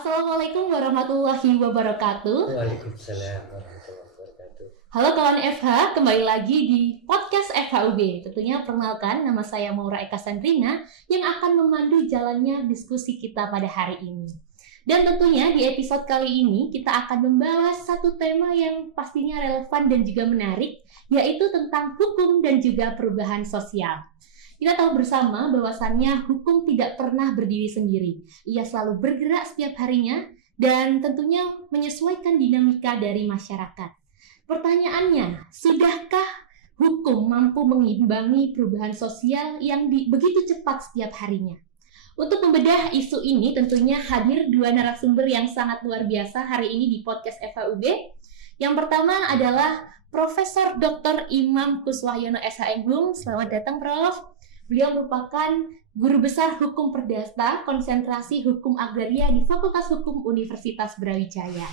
Assalamualaikum warahmatullahi wabarakatuh. Waalaikumsalam warahmatullahi wabarakatuh. Halo kawan FH, kembali lagi di podcast FHUB. Tentunya perkenalkan, nama saya Maura Eka Sandrina yang akan memandu jalannya diskusi kita pada hari ini. Dan tentunya di episode kali ini kita akan membahas satu tema yang pastinya relevan dan juga menarik, yaitu tentang hukum dan juga perubahan sosial. Kita tahu bersama bahwasannya hukum tidak pernah berdiri sendiri. Ia selalu bergerak setiap harinya dan tentunya menyesuaikan dinamika dari masyarakat. Pertanyaannya, sudahkah hukum mampu mengimbangi perubahan sosial yang begitu cepat setiap harinya? Untuk membedah isu ini tentunya hadir dua narasumber yang sangat luar biasa hari ini di podcast FHUB. Yang pertama adalah Profesor Dr. Imam Kuswahyono SHM. Selamat datang Prof. Beliau merupakan Guru Besar Hukum Perdata Konsentrasi Hukum Agraria di Fakultas Hukum Universitas Brawijaya.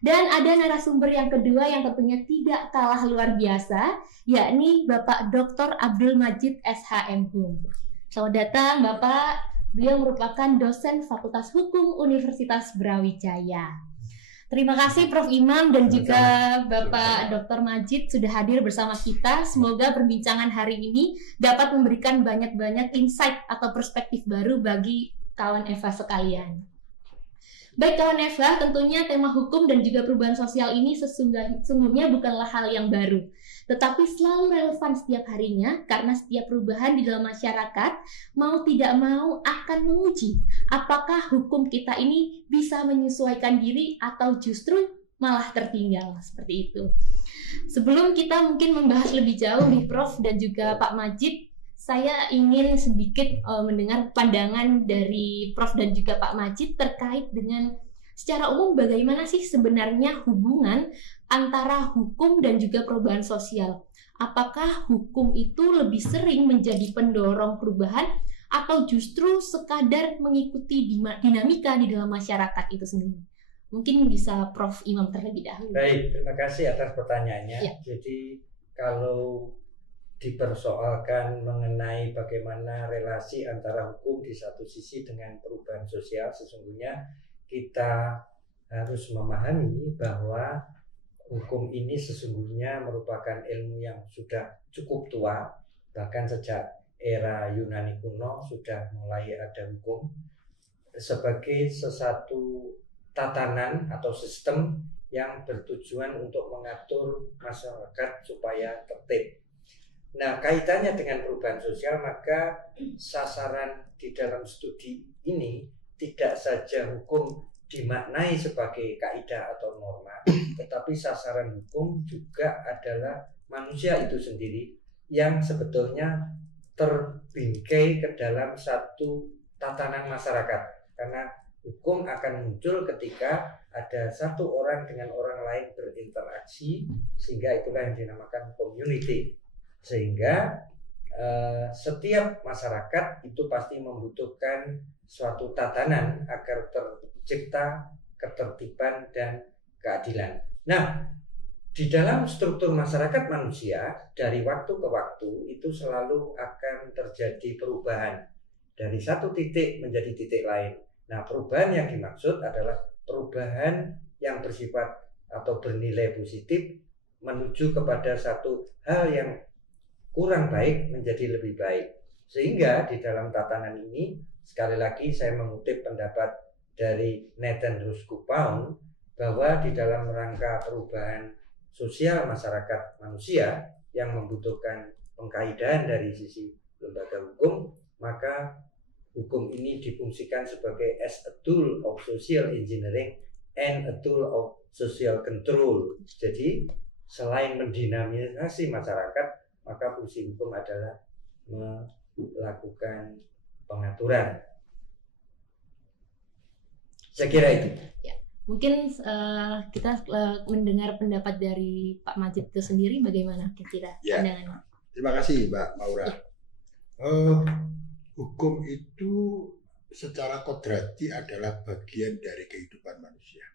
Dan ada narasumber yang kedua yang tentunya tidak kalah luar biasa, yakni Bapak Dr. Abdul Majid SHM. Selamat datang Bapak. Beliau merupakan dosen Fakultas Hukum Universitas Brawijaya. Terima kasih Prof. Imam dan juga Bapak Dr. Majid sudah hadir bersama kita. Semoga perbincangan hari ini dapat memberikan banyak-banyak insight atau perspektif baru bagi kawan Eva sekalian. Baik kawan Eva, tentunya tema hukum dan juga perubahan sosial ini sesungguhnya bukanlah hal yang baru, tetapi selalu relevan setiap harinya karena setiap perubahan di dalam masyarakat mau tidak mau akan menguji apakah hukum kita ini bisa menyesuaikan diri atau justru malah tertinggal, seperti itu. Sebelum kita mungkin membahas lebih jauh nih Prof dan juga Pak Majid, saya ingin sedikit mendengar pandangan dari Prof dan juga Pak Majid terkait dengan secara umum bagaimana sih sebenarnya hubungan antara hukum dan juga perubahan sosial. Apakah hukum itu lebih sering menjadi pendorong perubahan atau justru sekadar mengikuti dinamika di dalam masyarakat itu sendiri? Mungkin bisa Prof. Imam terlebih dahulu. Baik, terima kasih atas pertanyaannya. Ya. Jadi kalau dipersoalkan mengenai bagaimana relasi antara hukum di satu sisi dengan perubahan sosial, sesungguhnya kita harus memahami bahwa hukum ini sesungguhnya merupakan ilmu yang sudah cukup tua, bahkan sejak era Yunani kuno sudah mulai ada hukum sebagai sesuatu tatanan atau sistem yang bertujuan untuk mengatur masyarakat supaya tertib. Nah, kaitannya dengan perubahan sosial, maka sasaran di dalam studi ini tidak saja hukum dimaknai sebagai kaidah atau norma, tetapi sasaran hukum juga adalah manusia itu sendiri yang sebetulnya terbingkai ke dalam satu tatanan masyarakat. Karena hukum akan muncul ketika ada satu orang dengan orang lain berinteraksi, sehingga itulah yang dinamakan community. Sehingga setiap masyarakat itu pasti membutuhkan suatu tatanan agar tercipta ketertiban dan keadilan. Nah, di dalam struktur masyarakat manusia dari waktu ke waktu itu selalu akan terjadi perubahan dari satu titik menjadi titik lain. Nah, perubahan yang dimaksud adalah perubahan yang bersifat atau bernilai positif menuju kepada satu hal yang kurang baik menjadi lebih baik. Sehingga di dalam tatanan ini, sekali lagi saya mengutip pendapat dari Nathan Ruskupaun bahwa di dalam rangka perubahan sosial masyarakat manusia yang membutuhkan pengkaidahan dari sisi lembaga hukum, maka hukum ini difungsikan sebagai as a tool of social engineering and a tool of social control. Jadi selain mendinamisasi masyarakat, maka fungsi hukum adalah melakukan pengaturan. Saya kira itu. Ya, mungkin kita mendengar pendapat dari Pak Majid itu sendiri, bagaimana kira-kira pandangannya? Terima kasih Mbak Maura. Ya. Hukum itu secara kodrati adalah bagian dari kehidupan manusia.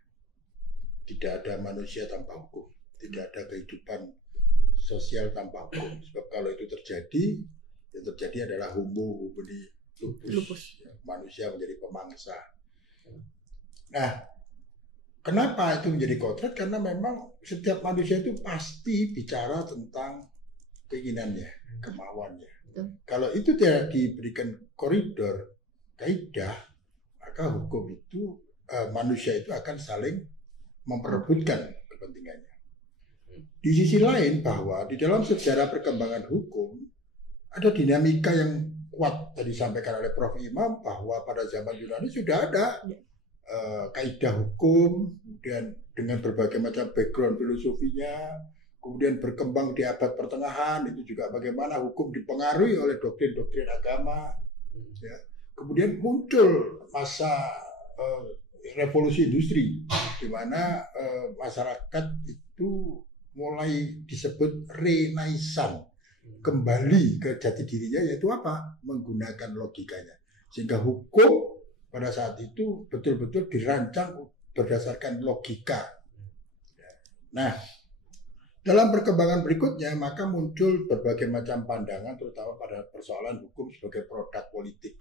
Tidak ada manusia tanpa hukum, tidak ada kehidupan sosial tanpa hukum. Sebab kalau itu terjadi, yang terjadi adalah homo homini lupus. Ya, manusia menjadi pemangsa. Nah, kenapa itu menjadi kodrat? Karena memang setiap manusia itu pasti bicara tentang keinginannya, kemauannya. Kalau itu tidak diberikan koridor, kaidah, maka hukum itu, manusia itu akan saling memperebutkan kepentingannya. Di sisi lain bahwa di dalam sejarah perkembangan hukum ada dinamika yang kuat tadi disampaikan oleh Prof. Imam bahwa pada zaman Yunani sudah ada kaidah hukum, kemudian dengan berbagai macam background filosofinya, kemudian berkembang di abad pertengahan, itu juga bagaimana hukum dipengaruhi oleh doktrin-doktrin agama. Ya. Kemudian muncul masa revolusi industri, di mana masyarakat itu mulai disebut renaissance, kembali ke jati dirinya, yaitu apa? Menggunakan logikanya. Sehingga hukum pada saat itu betul-betul dirancang berdasarkan logika. Nah, dalam perkembangan berikutnya maka muncul berbagai macam pandangan, terutama pada persoalan hukum sebagai produk politik,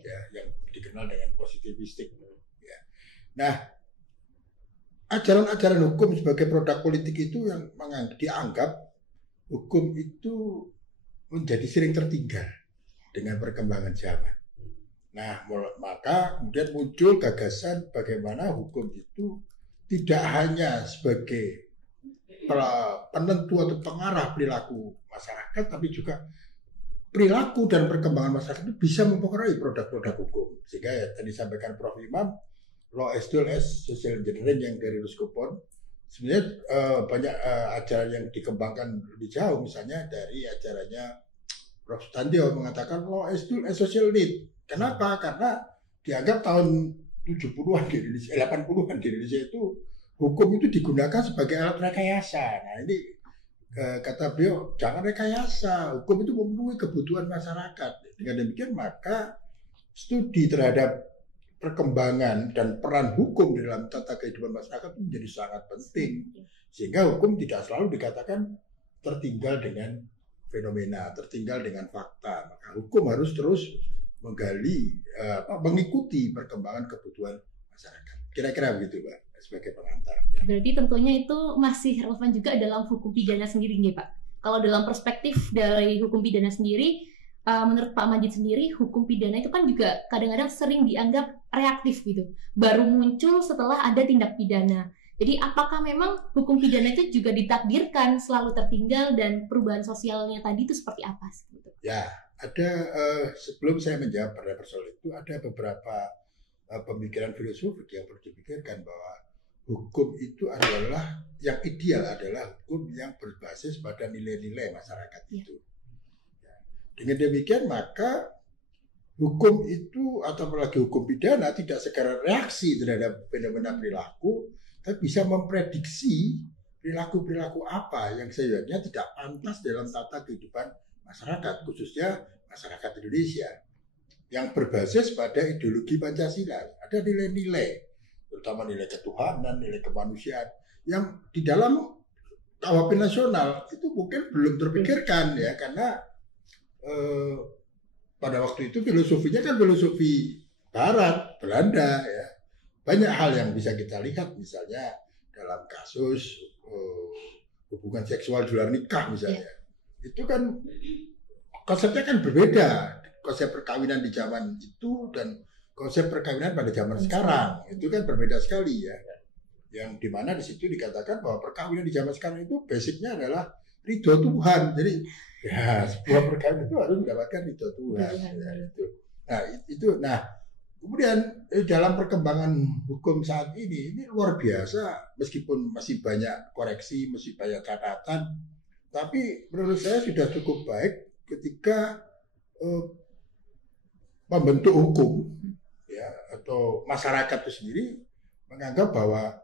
ya, yang dikenal dengan positivistik. Ya. Nah, ajaran-ajaran hukum sebagai produk politik itu yang dianggap hukum itu menjadi sering tertinggal dengan perkembangan zaman. Nah, maka kemudian muncul gagasan bagaimana hukum itu tidak hanya sebagai penentu atau pengarah perilaku masyarakat, tapi juga perilaku dan perkembangan masyarakat itu bisa mempengaruhi produk-produk hukum. Sehingga ya, tadi sampaikan Prof. Imam, law as well as social engineering yang dari Ruskopon, sebenarnya banyak ajaran yang dikembangkan lebih jauh, misalnya dari ajarannya Prof. Tandio mengatakan law as well as social need. Kenapa? Karena dianggap tahun 70-an di Indonesia, 80-an di Indonesia itu hukum itu digunakan sebagai alat rekayasa. Nah ini kata beliau, jangan rekayasa, hukum itu memenuhi kebutuhan masyarakat. Dengan demikian maka studi terhadap perkembangan dan peran hukum dalam tata kehidupan masyarakat itu menjadi sangat penting. Sehingga hukum tidak selalu dikatakan tertinggal dengan fenomena, tertinggal dengan fakta. Maka hukum harus terus menggali, mengikuti perkembangan kebutuhan masyarakat. Kira-kira begitu, Pak, sebagai pengantar. Ya. Berarti tentunya itu masih relevan juga dalam hukum pidana sendiri, nih, Pak. Kalau dalam perspektif dari hukum pidana sendiri, menurut Pak Majid sendiri, hukum pidana itu kan juga kadang-kadang sering dianggap reaktif gitu. Baru muncul setelah ada tindak pidana. Jadi apakah memang hukum pidana itu juga ditakdirkan selalu tertinggal dan perubahan sosialnya tadi itu seperti apa? Gitu? Ya, ada sebelum saya menjawab pada persoalan itu, ada beberapa pemikiran filosofis yang perlu dipikirkan bahwa hukum itu adalah, yang ideal adalah hukum yang berbasis pada nilai-nilai masyarakat itu. Ya. Dengan demikian maka hukum itu, atau apalagi hukum pidana, tidak sekedar reaksi terhadap fenomena perilaku, tapi bisa memprediksi perilaku-perilaku apa yang sebenarnya tidak pantas dalam tata kehidupan masyarakat, khususnya masyarakat Indonesia, yang berbasis pada ideologi Pancasila. Ada nilai-nilai, terutama nilai ketuhanan, nilai kemanusiaan, yang di dalam KUHP nasional itu mungkin belum terpikirkan, ya, karena pada waktu itu filosofinya kan filosofi Barat, Belanda, ya. Banyak hal yang bisa kita lihat, misalnya dalam kasus hubungan seksual di luar nikah misalnya. Itu kan konsepnya kan berbeda, konsep perkawinan di zaman itu dan konsep perkawinan pada zaman sekarang itu kan berbeda sekali, ya. Yang dimana di situ dikatakan bahwa perkawinan di zaman sekarang itu basicnya adalah ridho Tuhan. Jadi ya sebuah perkawinan itu harus mendapatkan ridho Tuhan. Ya, itu. Nah kemudian dalam perkembangan hukum saat ini luar biasa, meskipun masih banyak koreksi, masih banyak catatan. Tapi menurut saya sudah cukup baik ketika pembentuk hukum, ya, atau masyarakat itu sendiri menganggap bahwa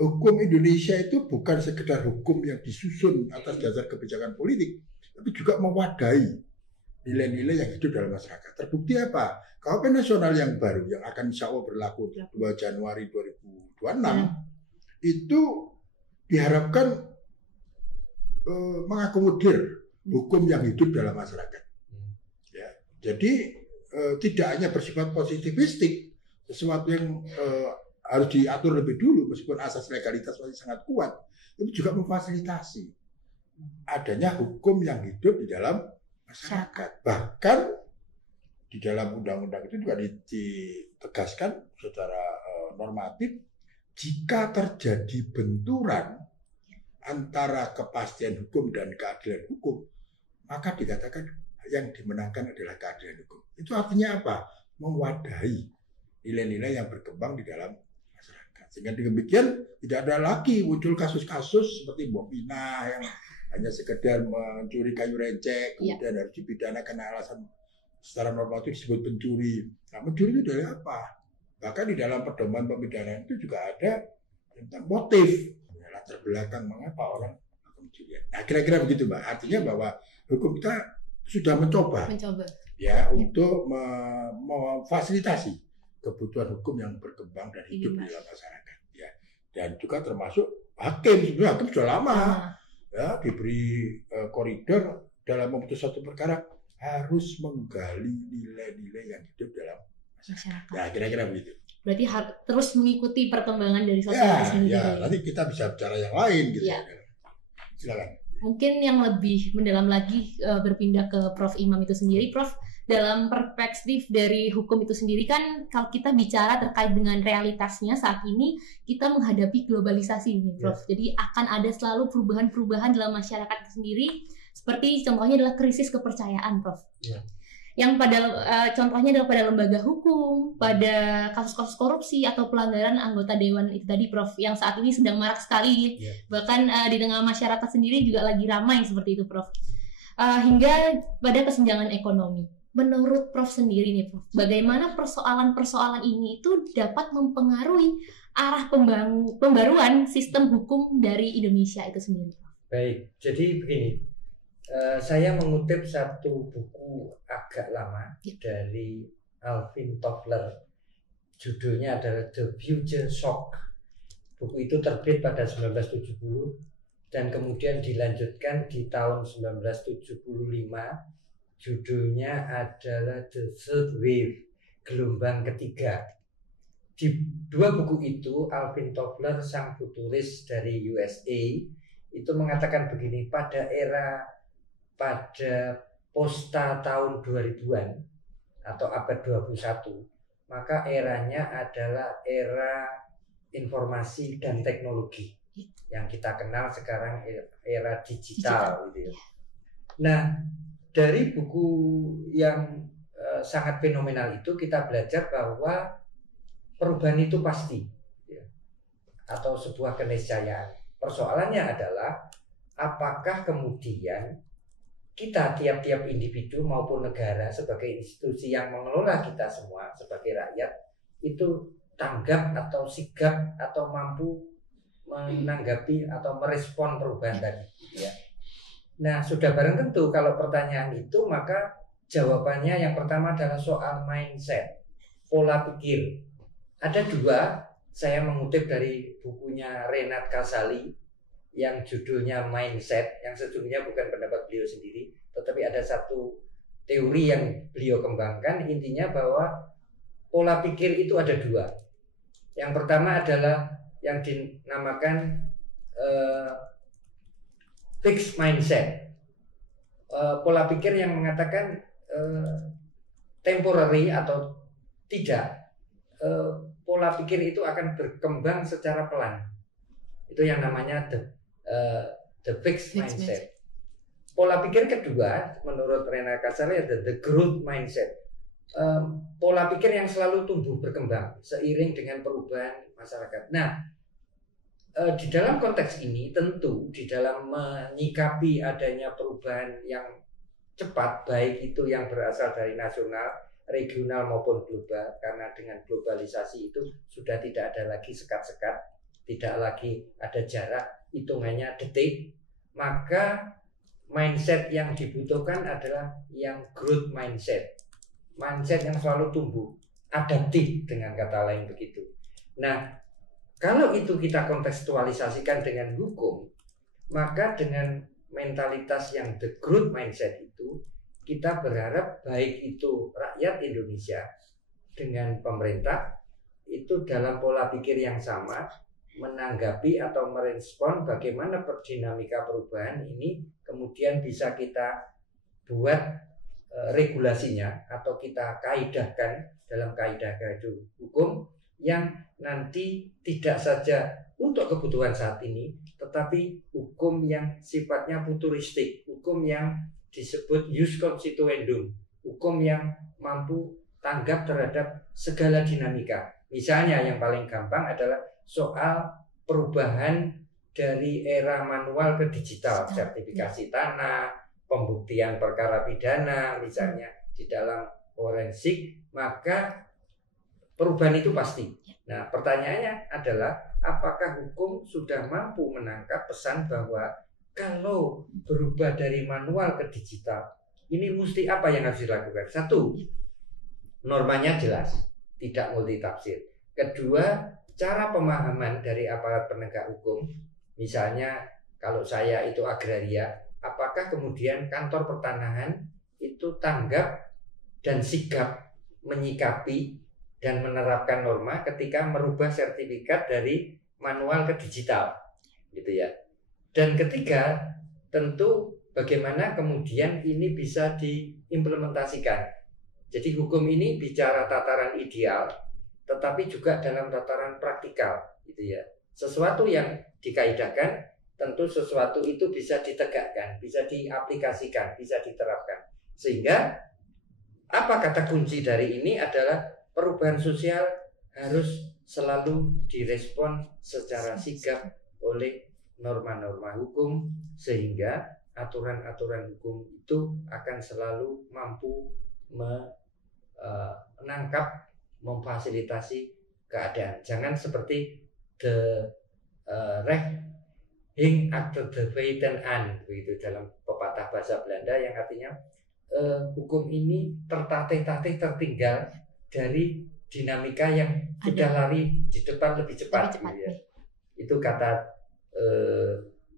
hukum Indonesia itu bukan sekedar hukum yang disusun atas dasar kebijakan politik, tapi juga mewadahi nilai-nilai yang hidup dalam masyarakat. Terbukti apa? KUHP nasional yang baru yang akan insya Allah berlaku 2 Januari 2026 itu diharapkan mengakomodir hukum yang hidup dalam masyarakat. Ya, jadi tidak hanya bersifat positivistik, sesuatu yang harus diatur lebih dulu meskipun asas legalitas masih sangat kuat, itu juga memfasilitasi adanya hukum yang hidup di dalam masyarakat. Bahkan di dalam undang-undang itu juga ditegaskan secara normatif, jika terjadi benturan antara kepastian hukum dan keadilan hukum, maka dikatakan yang dimenangkan adalah keadilan hukum. Itu artinya apa? Mewadahi nilai-nilai yang berkembang di dalam masyarakat. Sehingga demikian tidak ada lagi muncul kasus-kasus seperti Mbok Pina yang hanya sekedar mencuri kayu recek, kemudian harus dipidana karena alasan secara normatif disebut pencuri. Nah, mencuri itu dari apa? Bahkan di dalam pedoman pemidanaan itu juga ada tentang motif, latar belakang mengapa orang melakukan mencuri. Nah, kira-kira begitu, Mbak. Artinya bahwa hukum kita sudah mencoba. Ya, untuk memfasilitasi kebutuhan hukum yang berkembang dan hidup di dalam masyarakat. Ya, dan juga termasuk hakim. Sebenarnya hakim sudah lama ya diberi koridor dalam memutus suatu perkara harus menggali nilai-nilai yang hidup dalam masyarakat. Ya, kira-kira begitu. Berarti harus terus mengikuti perkembangan dari sosial sendiri. Ya, nanti kita bisa bicara yang lain gitu. Ya. Silakan. Mungkin yang lebih mendalam lagi berpindah ke Prof. Imam itu sendiri, Prof. Dalam perspektif dari hukum itu sendiri kan kalau kita bicara terkait dengan realitasnya saat ini kita menghadapi globalisasi nih, Prof. Jadi akan ada selalu perubahan-perubahan dalam masyarakat itu sendiri. Seperti contohnya adalah krisis kepercayaan, Prof. Yang pada contohnya adalah pada lembaga hukum, pada kasus-kasus korupsi atau pelanggaran anggota dewan itu tadi, Prof. Yang saat ini sedang marak sekali, bahkan di tengah masyarakat sendiri juga lagi ramai seperti itu, Prof. Hingga pada kesenjangan ekonomi. Menurut Prof sendiri nih, Prof, bagaimana persoalan-persoalan ini itu dapat mempengaruhi arah pembaruan sistem hukum dari Indonesia itu sendiri? Baik, jadi begini. Saya mengutip satu buku agak lama dari Alvin Toffler. Judulnya adalah The Future Shock. Buku itu terbit pada 1970 dan kemudian dilanjutkan di tahun 1975. Judulnya adalah The Third Wave, gelombang ketiga. Di dua buku itu, Alvin Toffler, sang futuris dari USA, itu mengatakan begini, pada posta tahun 2000-an atau abad 21, maka eranya adalah era informasi dan teknologi yang kita kenal sekarang era digital. Gitu ya. Nah, dari buku yang sangat fenomenal itu kita belajar bahwa perubahan itu pasti ya, atau sebuah keniscayaan. Persoalannya adalah apakah kemudian kita tiap-tiap individu maupun negara sebagai institusi yang mengelola kita semua sebagai rakyat itu tanggap atau sigap atau mampu menanggapi atau merespon perubahan tadi gitu ya. Nah, sudah barang tentu kalau pertanyaan itu maka jawabannya yang pertama adalah soal mindset, pola pikir. Ada dua, saya mengutip dari bukunya Renat Kasali yang judulnya Mindset, yang sejujurnya bukan pendapat beliau sendiri, tetapi ada satu teori yang beliau kembangkan, intinya bahwa pola pikir itu ada dua. Yang pertama adalah yang dinamakan fixed mindset, pola pikir yang mengatakan temporary atau tidak, pola pikir itu akan berkembang secara pelan. Itu yang namanya the fixed mindset. Pola pikir kedua menurut Renat Kasali adalah the growth mindset, pola pikir yang selalu tumbuh berkembang seiring dengan perubahan masyarakat. Nah, di dalam konteks ini tentu di dalam menyikapi adanya perubahan yang cepat, baik itu yang berasal dari nasional, regional maupun global, karena dengan globalisasi itu sudah tidak ada lagi sekat-sekat, tidak lagi ada jarak, hitungannya detik, maka mindset yang dibutuhkan adalah yang growth mindset, mindset yang selalu tumbuh, adaptif dengan kata lain begitu. Nah, kalau itu kita kontekstualisasikan dengan hukum, maka dengan mentalitas yang the growth mindset itu, kita berharap baik itu rakyat Indonesia dengan pemerintah itu dalam pola pikir yang sama menanggapi atau merespon bagaimana dinamika perubahan ini kemudian bisa kita buat regulasinya atau kita kaidahkan dalam kaidah hukum yang nanti tidak saja untuk kebutuhan saat ini, tetapi hukum yang sifatnya futuristik, hukum yang disebut jus constituendum, hukum yang mampu tanggap terhadap segala dinamika. Misalnya yang paling gampang adalah soal perubahan dari era manual ke digital, sertifikasi tanah, pembuktian perkara pidana misalnya di dalam forensik, maka perubahan itu pasti. Nah, pertanyaannya adalah apakah hukum sudah mampu menangkap pesan bahwa kalau berubah dari manual ke digital, ini mesti apa yang harus dilakukan? Satu, normanya jelas, tidak multitafsir. Kedua, cara pemahaman dari aparat penegak hukum, misalnya kalau saya itu agraria, apakah kemudian kantor pertanahan itu tanggap dan sigap menyikapi dan menerapkan norma ketika merubah sertifikat dari manual ke digital, gitu ya. Dan ketiga, tentu bagaimana kemudian ini bisa diimplementasikan. Jadi hukum ini bicara tataran ideal, tetapi juga dalam tataran praktikal, gitu ya. Sesuatu yang dikaidahkan, tentu sesuatu itu bisa ditegakkan, bisa diaplikasikan, bisa diterapkan. Sehingga apa kata kunci dari ini adalah perubahan sosial harus selalu direspon secara sigap oleh norma-norma hukum, sehingga aturan-aturan hukum itu akan selalu mampu menangkap, memfasilitasi keadaan. Jangan seperti the recht achter de feiten aan, begitu dalam pepatah bahasa Belanda yang artinya hukum ini tertatih-tatih tertinggal dari dinamika yang sudah lari di depan lebih cepat, gitu ya. Itu kata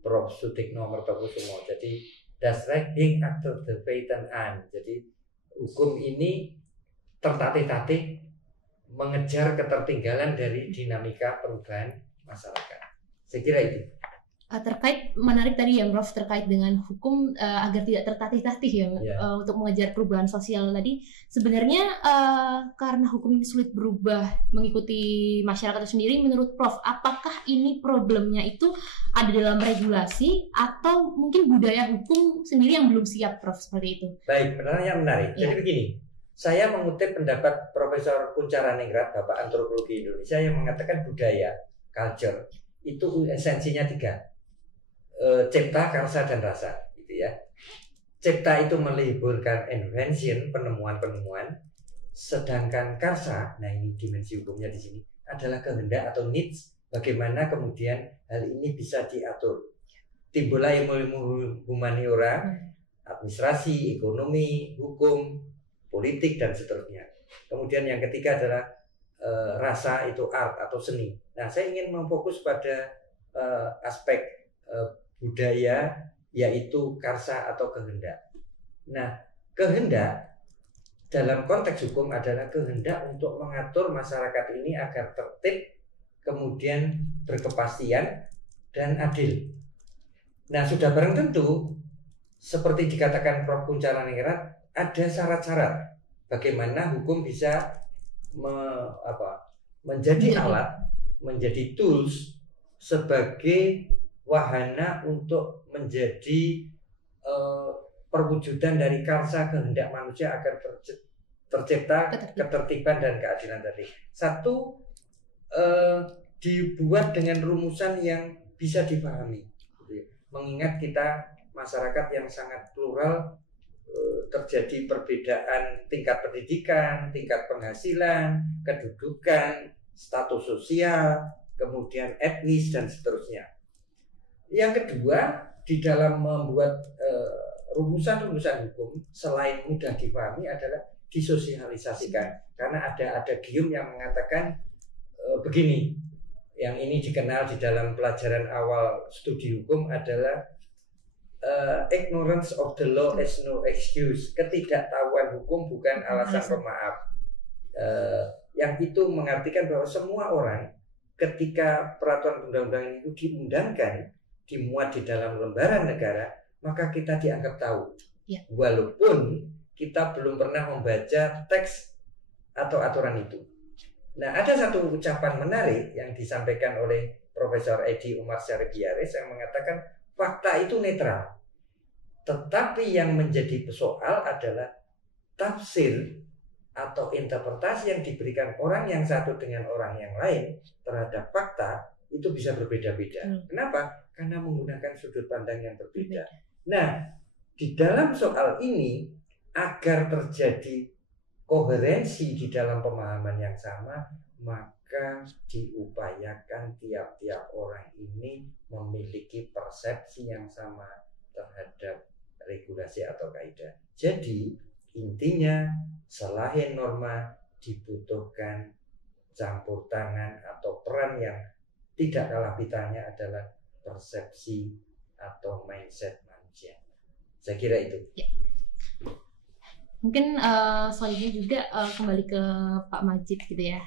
Prof. Sutikno Mertokusumo. Jadi das Recht achter de feiten aan. Jadi hukum ini tertatih-tatih mengejar ketertinggalan dari dinamika perubahan masyarakat. Saya kira itu. Terkait menarik tadi ya Prof, terkait dengan hukum agar tidak tertatih-tatih ya, untuk mengejar perubahan sosial tadi. Sebenarnya karena hukum ini sulit berubah mengikuti masyarakat itu sendiri, menurut Prof, apakah ini problemnya itu ada dalam regulasi atau mungkin budaya hukum sendiri yang belum siap, Prof, seperti itu? Baik, pertanyaan menarik. Jadi begini, saya mengutip pendapat Profesor Kuncharaningrat, Bapak Antropologi Indonesia, yang mengatakan budaya, culture, itu esensinya 3. Cipta, karsa, dan rasa, gitu ya. Cipta itu meliburkan invention, penemuan-penemuan, sedangkan karsa, nah ini dimensi hukumnya di sini, adalah kehendak atau needs, bagaimana kemudian hal ini bisa diatur. Timbullah ilmu humaniora, administrasi, ekonomi, hukum, politik, dan seterusnya. Kemudian yang ketiga adalah rasa, itu art atau seni. Nah, saya ingin memfokus pada aspek budaya, yaitu karsa atau kehendak. Nah, kehendak dalam konteks hukum adalah kehendak untuk mengatur masyarakat ini agar tertib, kemudian berkepastian dan adil. Nah, sudah barang tentu seperti dikatakan Prof. Kuncharaningrat, ada syarat-syarat bagaimana hukum bisa menjadi alat, menjadi tools sebagai wahana untuk menjadi perwujudan dari karsa kehendak manusia agar tercipta ketertiban dan keadilan tadi. Satu, dibuat dengan rumusan yang bisa dipahami, mengingat kita masyarakat yang sangat plural, terjadi perbedaan tingkat pendidikan, tingkat penghasilan, kedudukan, status sosial, kemudian etnis, dan seterusnya. Yang kedua, di dalam membuat rumusan-rumusan hukum, selain mudah dipahami adalah disosialisasikan. Karena ada adagium yang mengatakan begini, yang ini dikenal di dalam pelajaran awal studi hukum adalah ignorance of the law is no excuse. Ketidaktahuan hukum bukan alasan pemaaf. yang itu mengartikan bahwa semua orang ketika peraturan undang-undang itu diundangkan, dimuat di dalam lembaran negara, maka kita dianggap tahu. Ya. Walaupun kita belum pernah membaca teks atau aturan itu. Nah, ada satu ucapan menarik yang disampaikan oleh Profesor Edi Umar Syaribiaris yang mengatakan fakta itu netral. Tetapi yang menjadi soal adalah tafsir atau interpretasi yang diberikan orang yang satu dengan orang yang lain terhadap fakta itu bisa berbeda-beda. Kenapa? Karena menggunakan sudut pandang yang berbeda. Nah, di dalam soal ini agar terjadi koherensi di dalam pemahaman yang sama, maka diupayakan tiap-tiap orang ini memiliki persepsi yang sama terhadap regulasi atau kaidah. Jadi intinya selain norma dibutuhkan campur tangan atau peran yang tidak kalah vitalnya adalah persepsi atau mindset manusia. Saya kira itu. Ya. Mungkin selanjutnya juga kembali ke Pak Majid gitu ya.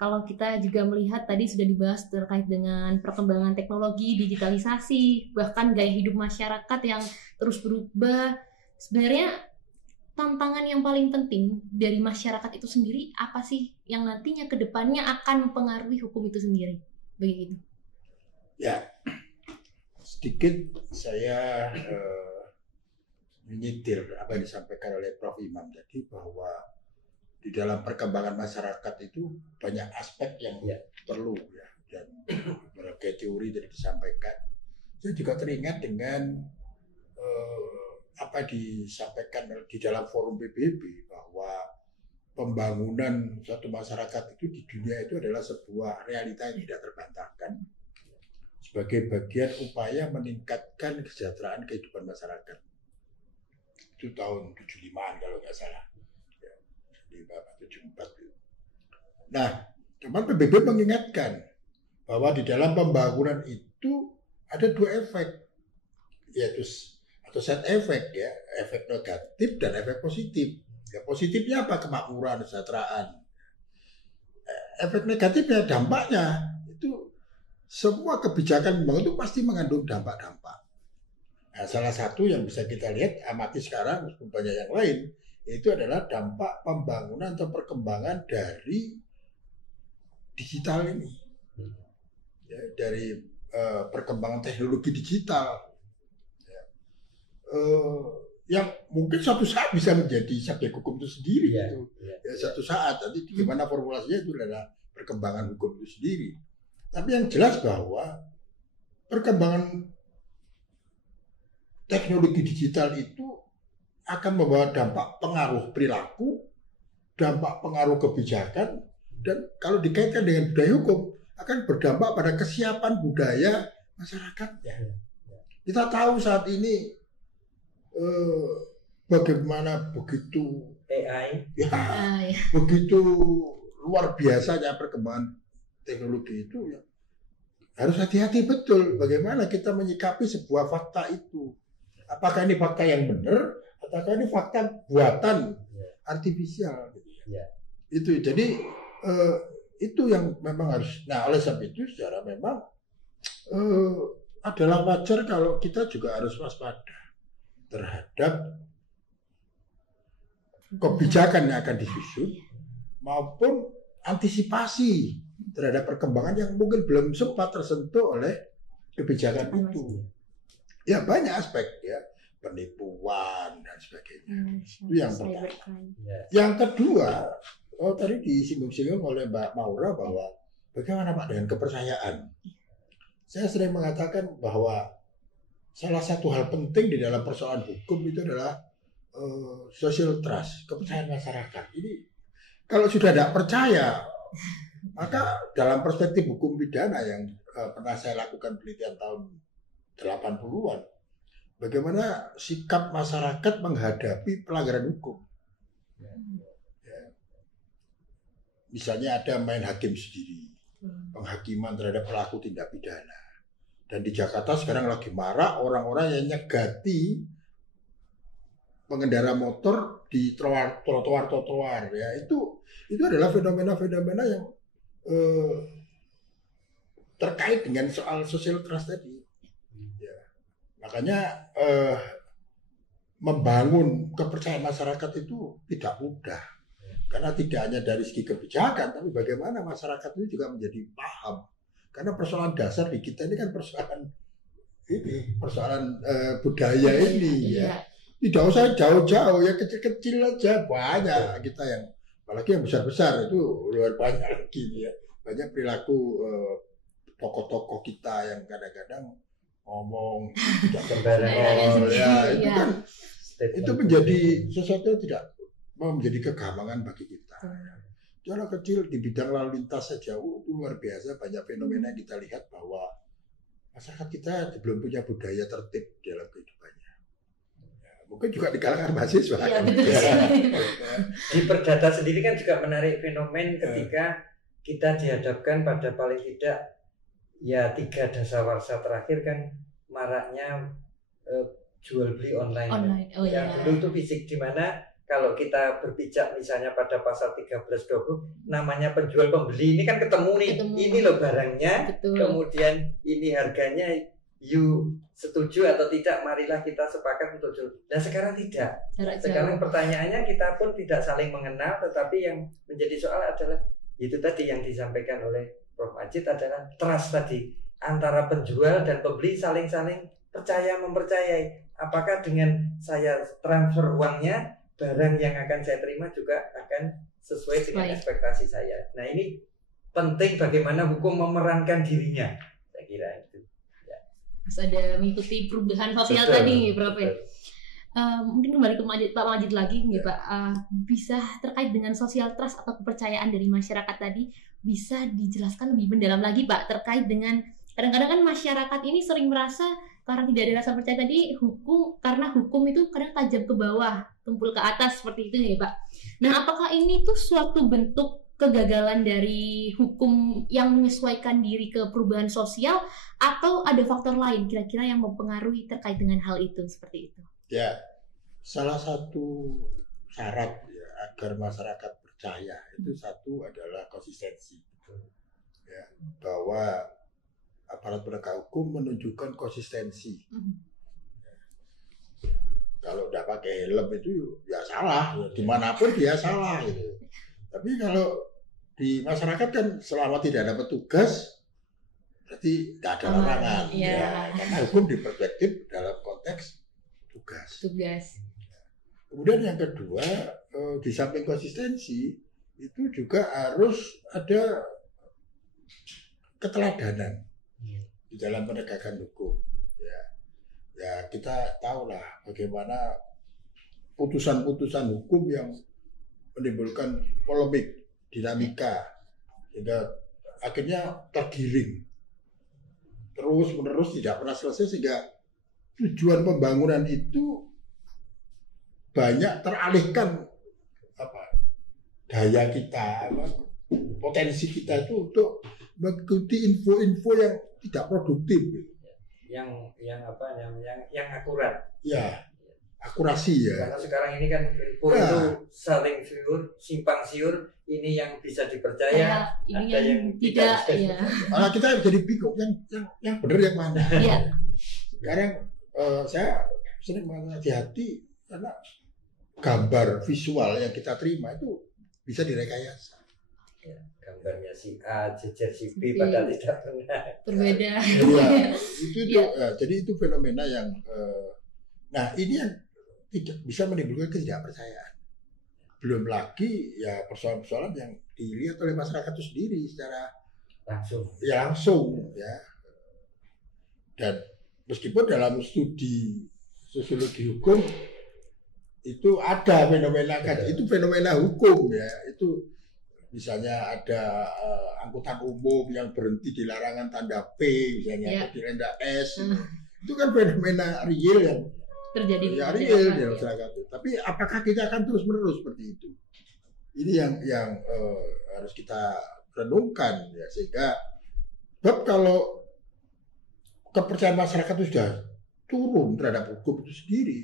Kalau kita juga melihat tadi sudah dibahas terkait dengan perkembangan teknologi, digitalisasi, bahkan gaya hidup masyarakat yang terus berubah. Sebenarnya tantangan yang paling penting dari masyarakat itu sendiri apa sih yang nantinya ke depannya akan mempengaruhi hukum itu sendiri? Begitu. Ya, sedikit saya menyitir apa yang disampaikan oleh Prof. Imam tadi, bahwa di dalam perkembangan masyarakat itu banyak aspek yang perlu ya, dan berbagai teori tadi disampaikan. Saya juga teringat dengan apa disampaikan di dalam forum PBB, bahwa pembangunan suatu masyarakat itu di dunia itu adalah sebuah realita yang tidak terbantahkan sebagai bagian upaya meningkatkan kesejahteraan kehidupan masyarakat. Itu tahun 75-an kalau nggak salah. Ya, 74. Nah, cuman PBB mengingatkan bahwa di dalam pembangunan itu ada dua efek, yaitu atau set efek ya, efek negatif dan efek positif. Ya, positifnya apa? Kemakmuran, kesejahteraan. Efek negatifnya, dampaknya itu semua kebijakan itu pasti mengandung dampak-dampak. Nah, salah satu yang bisa kita lihat amati sekarang, meskipun banyak yang lain, itu adalah dampak pembangunan atau perkembangan dari digital ini, ya, dari perkembangan teknologi digital. Yang mungkin suatu saat bisa menjadi subjek hukum itu sendiri, suatu saat nanti gimana formulasinya itu adalah perkembangan hukum itu sendiri. Tapi yang jelas bahwa perkembangan teknologi digital itu akan membawa dampak pengaruh perilaku, dampak pengaruh kebijakan, dan kalau dikaitkan dengan budaya hukum akan berdampak pada kesiapan budaya masyarakatnya. Kita tahu saat ini bagaimana begitu AI, begitu luar biasanya perkembangan teknologi itu, ya harus hati-hati betul bagaimana kita menyikapi sebuah fakta itu. Apakah ini fakta yang benar ataukah ini fakta buatan artifisial? Itu jadi itu yang memang harus. Nah, oleh sebab itu secara memang adalah wajar kalau kita juga harus waspada terhadap kebijakan yang akan disusun maupun antisipasi terhadap perkembangan yang mungkin belum sempat tersentuh oleh kebijakan itu. Ya, banyak aspek ya, penipuan dan sebagainya. Itu yang pertama. Yang kedua, tadi disinggung-singgung oleh Mbak Maura bahwa bagaimana Pak dengan kepercayaan. Saya sering mengatakan bahwa salah satu hal penting di dalam persoalan hukum itu adalah social trust, kepercayaan masyarakat. Ini kalau sudah tidak percaya, maka dalam perspektif hukum pidana yang pernah saya lakukan penelitian tahun 80-an, bagaimana sikap masyarakat menghadapi pelanggaran hukum. Misalnya ada main hakim sendiri, penghakiman terhadap pelaku tindak pidana. Dan di Jakarta sekarang lagi marak orang-orang yang nyegati pengendara motor di trotoar ya, itu adalah fenomena-fenomena yang terkait dengan soal social trust tadi. Ya. Makanya membangun kepercayaan masyarakat itu tidak mudah. Karena tidak hanya dari segi kebijakan, tapi bagaimana masyarakat itu juga menjadi paham. Karena persoalan dasar di kita ini kan persoalan budaya ini ya. Tidak usah jauh-jauh, ya kecil-kecil aja banyak kita yang, apalagi yang besar-besar itu luar banyak lagi ya. Banyak perilaku tokoh-tokoh kita yang kadang-kadang ngomong tidak sembarangan ya, itu kan itu menjadi sesuatu yang tidak menjadi kegamangan bagi kita. Cara kecil di bidang lalu lintas saja itu luar biasa banyak fenomena yang kita lihat bahwa masyarakat kita belum punya budaya tertib dalam kehidupannya. Ya, mungkin juga di kalangan mahasiswa. Ya, betul. Di Perdata sendiri kan juga menarik fenomen ketika kita dihadapkan pada paling tidak ya 3 dasawarsa terakhir kan maraknya jual beli online. Oh, yang dulu itu fisik, di mana kalau kita berpijak misalnya pada pasal 13-20 namanya penjual pembeli ini kan ketemu nih. Ini loh barangnya. Betul. Kemudian ini harganya, you setuju atau tidak, marilah kita sepakat untuk jual. Nah sekarang tidak. Sekarang pertanyaannya kita pun tidak saling mengenal, tetapi yang menjadi soal adalah itu tadi yang disampaikan oleh Prof. Majid adalah trust tadi antara penjual dan pembeli, saling percaya mempercayai. Apakah dengan saya transfer uangnya, barang yang akan saya terima juga akan sesuai dengan ekspektasi saya. Nah ini penting bagaimana hukum memerankan dirinya, saya kira itu. Ya. Harus ada mengikuti perubahan sosial tadi, Prof. Mungkin kembali ke Pak Majid lagi, ya Pak. Bisa terkait dengan social trust atau kepercayaan dari masyarakat tadi, bisa dijelaskan lebih mendalam lagi Pak terkait dengan kadang-kadang kan masyarakat ini sering merasa karena tidak ada rasa percaya tadi karena hukum itu kadang tajam ke bawah, tumpul ke atas seperti itu nih Pak. Nah, apakah ini tuh suatu bentuk kegagalan dari hukum yang menyesuaikan diri ke perubahan sosial atau ada faktor lain kira-kira yang mempengaruhi terkait dengan hal itu seperti itu? Ya, salah satu syarat ya, agar masyarakat percaya itu satu adalah konsistensi. Ya, bahwa aparat penegak hukum menunjukkan konsistensi. Kalau tidak pakai helm itu ya salah, ya, dimanapun dia salah. Gitu. Tapi kalau di masyarakat kan selama tidak ada petugas, berarti tidak ada larangan. Ya, karena hukum diperspektif dalam konteks tugas. Kemudian yang kedua, di samping konsistensi itu juga harus ada keteladanan di dalam penegakan hukum. Ya kita tahulah bagaimana putusan-putusan hukum yang menimbulkan polemik, dinamika, sehingga akhirnya tergiring terus-menerus tidak pernah selesai, sehingga tujuan pembangunan itu banyak teralihkan daya kita, potensi kita itu untuk mengikuti info-info yang tidak produktif, yang akurat. Ya, akurasi ya. Karena sekarang ini kan info itu saling simpang siur. Ini yang bisa dipercaya, ini ada yang tidak. Ya. Kita jadi bingung yang benar yang mana. Ya. Sekarang saya sering hati-hati karena gambar visual yang kita terima itu bisa direkayasa. Ya, gambarnya si A, jejer si B, padahal tidak pernah berbeda. Ya, jadi itu fenomena yang, nah ini yang tidak bisa menimbulkan ketidakpercayaan. Belum lagi ya persoalan-persoalan yang dilihat oleh masyarakat itu sendiri secara langsung ya. Dan meskipun dalam studi sosiologi hukum itu ada fenomena itu fenomena hukum ya, itu misalnya ada angkutan umum yang berhenti di larangan tanda P misalnya atau di tanda S, itu kan fenomena real yang terjadi di masyarakat. Tapi apakah kita akan terus menerus seperti itu? Ini yang harus kita renungkan ya, sehingga kalau kepercayaan masyarakat itu sudah turun terhadap hukum itu sendiri,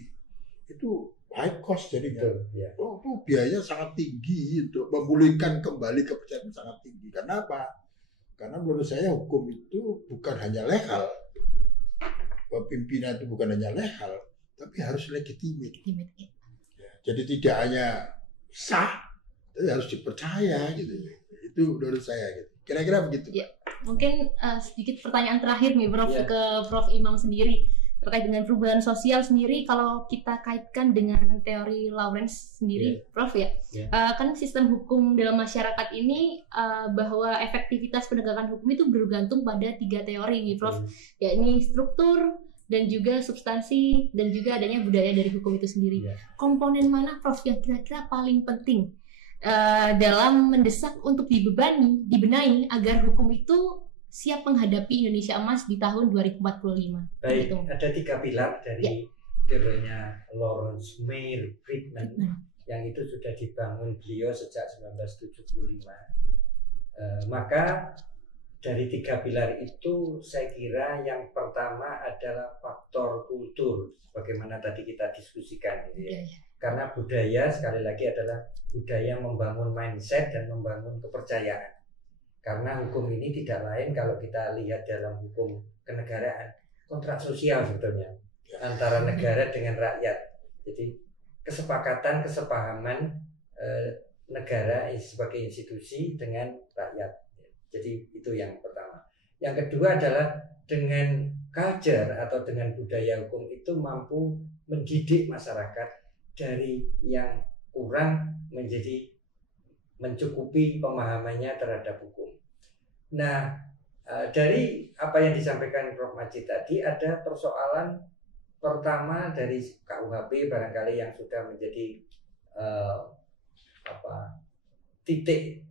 itu high cost jadinya. Ya. Itu biayanya sangat tinggi untuk memulihkan kembali kepercayaan sangat tinggi. Karena apa? Karena menurut saya hukum itu bukan hanya legal, pimpinan itu bukan hanya legal, tapi harus legitimate. Ya, jadi tidak hanya sah, tapi harus dipercaya gitu. Itu menurut saya gitu. Kira-kira begitu. Ya, mungkin sedikit pertanyaan terakhir nih Prof ke Prof Imam sendiri terkait dengan perubahan sosial sendiri. Kalau kita kaitkan dengan teori Lawrence sendiri, Prof ya, kan sistem hukum dalam masyarakat ini bahwa efektivitas penegakan hukum itu bergantung pada 3 teori nih Prof, yakni struktur dan juga substansi dan juga adanya budaya dari hukum itu sendiri. Komponen mana Prof yang kira-kira paling penting dalam mendesak untuk dibenahi agar hukum itu siap menghadapi Indonesia Emas di tahun 2045? Baik, gitu. ada 3 pilar dari teorinya Lawrence Meyer Friedman yang itu sudah dibangun beliau sejak 1975. Maka dari 3 pilar itu saya kira yang pertama adalah faktor kultur, bagaimana tadi kita diskusikan gitu ya. Karena budaya sekali lagi adalah budaya membangun mindset dan membangun kepercayaan. Karena hukum ini tidak lain kalau kita lihat dalam hukum kenegaraan, kontrak sosial sebetulnya antara negara dengan rakyat. Jadi kesepakatan, kesepahaman negara sebagai institusi dengan rakyat. Jadi itu yang pertama. Yang kedua adalah dengan culture atau dengan budaya hukum itu mampu mendidik masyarakat dari yang kurang menjadi mencukupi pemahamannya terhadap hukum. Nah, dari apa yang disampaikan Prof. Majid tadi ada persoalan pertama dari KUHP barangkali yang sudah menjadi titik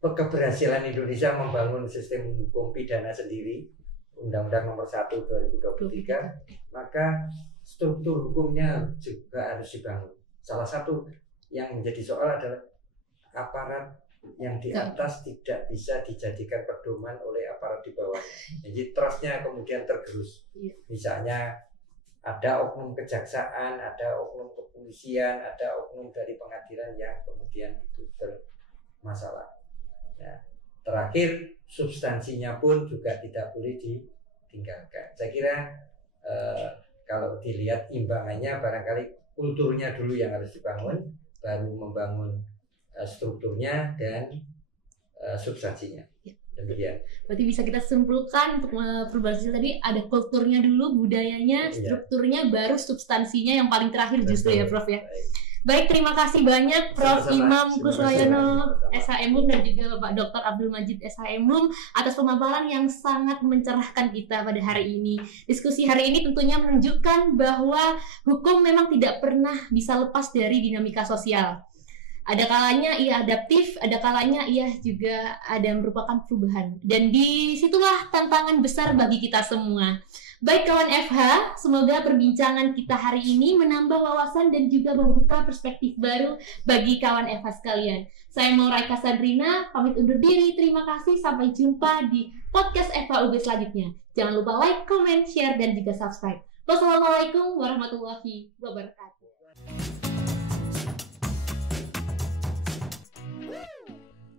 keberhasilan Indonesia membangun sistem hukum pidana sendiri, Undang-Undang Nomor 1 2023, maka struktur hukumnya juga harus dibangun. Salah satu yang menjadi soal adalah aparat yang di atas tidak bisa dijadikan pedoman oleh aparat di bawah. Jadi trustnya kemudian tergerus. Misalnya ada oknum kejaksaan, ada oknum kepolisian, ada oknum dari pengadilan yang kemudian itu bermasalah. Nah, terakhir substansinya pun juga tidak boleh ditinggalkan. Saya kira kalau dilihat imbangannya barangkali kulturnya dulu yang harus dibangun, baru membangun strukturnya dan substansinya. Demikian. Berarti bisa kita simpulkan untuk perubahan sosial tadi ada kulturnya dulu, budayanya, strukturnya, baru substansinya yang paling terakhir justru ya Prof ya. Baik, terima kasih banyak Prof. Imam Kuswoyono SHM dan juga Bapak Dr. Abdul Majid SHM atas pemaparan yang sangat mencerahkan kita pada hari ini. Diskusi hari ini tentunya menunjukkan bahwa hukum memang tidak pernah bisa lepas dari dinamika sosial. Ada kalanya ia adaptif, ada kalanya ia juga ada merupakan perubahan. Dan disitulah tantangan besar bagi kita semua. Baik kawan FH, semoga perbincangan kita hari ini menambah wawasan dan juga membuka perspektif baru bagi kawan FH sekalian. Saya Maura Eka Sandrina, pamit undur diri. Terima kasih, sampai jumpa di podcast FHUB selanjutnya. Jangan lupa like, comment, share, dan juga subscribe. Wassalamualaikum warahmatullahi wabarakatuh.